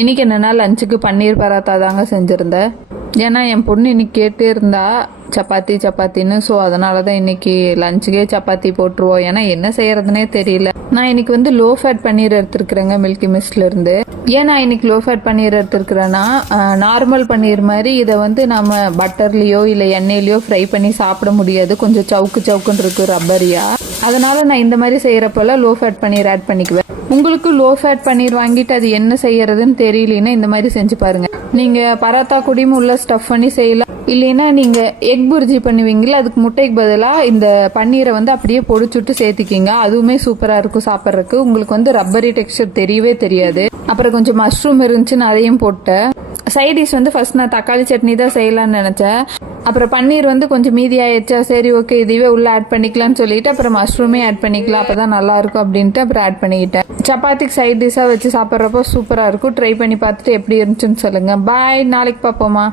இன்னைக்கு என்னன்னா லஞ்சுக்கு பன்னீர் பராத்தா தாங்க செஞ்சுருந்தேன். ஏன்னா என் பொண்ணு இன்னைக்கு கேட்டே இருந்தா சப்பாத்தின்னு. ஸோ அதனால தான் இன்னைக்கு லஞ்சுக்கே சப்பாத்தி போட்டுருவோம். ஏன்னா என்ன செய்யறதுனே தெரியல. நான் இன்னைக்கு வந்து லோ ஃபேட் பன்னீர் எடுத்துருக்குறேங்க மில்கி மிஸ்ட்ல இருந்து. ஏன் நான் இன்னைக்கு லோ ஃபேட் பன்னீர் எடுத்துருக்குறேன்னா, நார்மல் பன்னீர் மாதிரி இதை வந்து நம்ம பட்டர்லயோ இல்லை எண்ணெயிலையோ ஃப்ரை பண்ணி சாப்பிட முடியாது. கொஞ்சம் சவுக்குன்னு இருக்கு ரப்பரியா. அதனால நான் இந்த மாதிரி செய்யறப்பெல்லாம் லோ ஃபேட் பன்னீர் ஆட் பண்ணிக்குவேன். உங்களுக்கு லோ ஃபேட் பன்னீர் வாங்கிட்டு அது என்ன செய்யறதுன்னு தெரியலன்னா இந்த மாதிரி செஞ்சு பாருங்க. நீங்க பராத்தா கூடயும் உள்ள ஸ்டஃப் பண்ணி செய்யலாம். இல்லைன்னா நீங்க எக் புர்ஜி பண்ணுவீங்களா, அதுக்கு முட்டைக்கு பதிலாக இந்த பன்னீரை வந்து அப்படியே பொடிச்சுட்டு சேர்த்துக்கிங்க. அதுவுமே சூப்பரா இருக்கும் சாப்பிட்றதுக்கு. உங்களுக்கு வந்து ரப்பரி டெக்ஸ்சர் தெரியவே தெரியாது. அப்புறம் கொஞ்சம் மஷ்ரூம் இருந்துச்சுன்னு அதையும் போட்டேன். சைட் டிஷ் வந்து ஃபர்ஸ்ட் நான் தக்காளி சட்னி தான் செய்யலாம்னு நினைச்சேன். அப்புறம் பன்னீர் வந்து கொஞ்சம் மீதி ஆயிடுச்சா, சரி ஓகே இதுவே உள்ள ஆட் பண்ணிக்கலாம்னு சொல்லிட்டு அப்புறம் மஷ்ரூமே ஆட் பண்ணிக்கலாம், அப்பதான் நல்லா இருக்கும் அப்படின்ட்டு அப்புறம் ஆட் பண்ணிக்கிட்டேன். சப்பாத்திக்கு சைட் டிஷ்ஷா வச்சு சாப்பிட்றப்போ சூப்பரா இருக்கும். ட்ரை பண்ணி பார்த்துட்டு எப்படி இருந்துச்சுன்னு சொல்லுங்க. பாய், நாளைக்கு பார்ப்போமா.